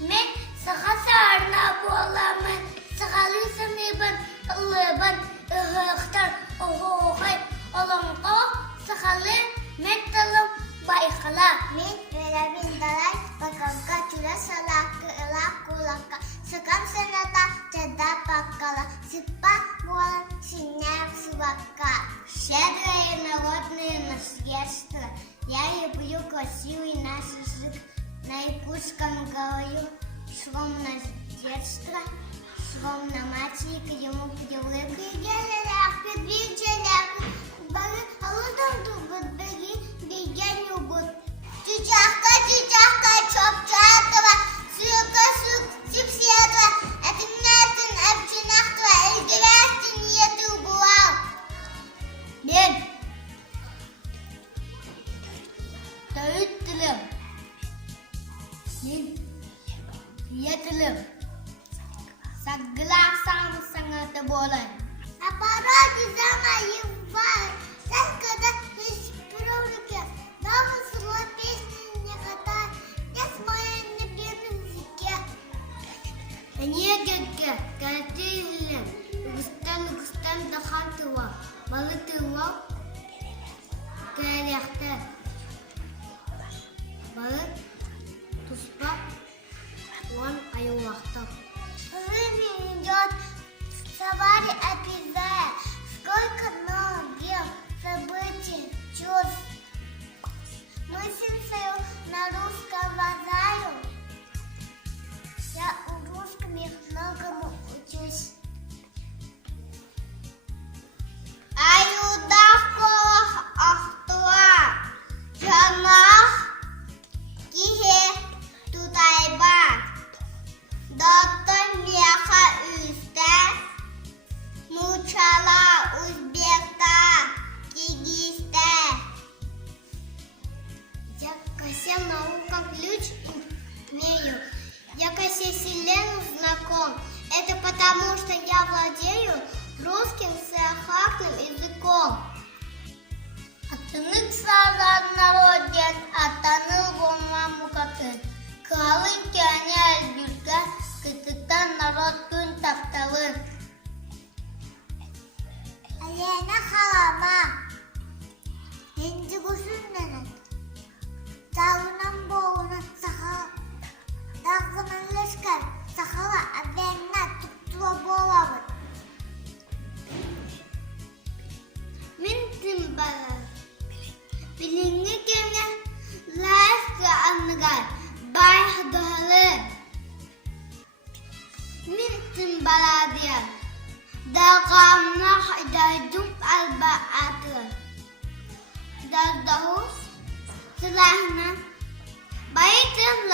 Men sağa sarına boğulamın. Sağalı sanıban, ılıban, ıhıqtar, ohoğay, olonqo, sağalı, mettalım, bayqala. Men verabin dalay, bakanka, çura salakı, ılaq kulakka, sıkan sanata, çada bakkala, сыпа буалан, синяк сывака. Щедрое народное наследство. Я люблю красивый наш язык. На якутском говорю скромно с детства, скромно матери, ему привыкли. Гелелях, предвиделях, бары, алудан дубут, бери, бегень убут. Чичахка, чопчатова, сылка, сипсетова, этиннатын, эпчинахтова, эльгерястин, еты убуал. Ben Söğütlüm. Yetlüm. Sagla sangat bolan. Apara dizama yıvar. Sen kadar hiç prolika. Davasıla pесни kadar. Yasmayan bir müzike. Niye gege? Gatilim. Gustan daha tua. Balıtıva. Gerekte. Balık, тушпа, он аюлахта. Время идет, савари опизая, сколько много событий, чувств. Мыслью на русском вазаю, я у русском их многому учусь. Аюдахколах ахтуа, жанах, Кихе тутайба, доктор меха üstte, мучала Узбекта, Киргизте. Я ко всем наукам ключ имею, я ко всей вселенной знаком. Это потому, что я владею русским сахарным языком. Атынык сазан народен, атаныл болмам мукатын. Калын кәне әлбүрге, кытыктан народ күн тақталын. Алена халама, енді күсінденін. Сауынан боғынан сақала, дағынан лешкар, сақала әбенна тұттуа болабын. Мен тімбалар. Bilingi kemne layıklı anıgar, bayhdalı. Mintim baladiyar, dağamna daydum albaatı. Dağdağız, silahına, bayıtın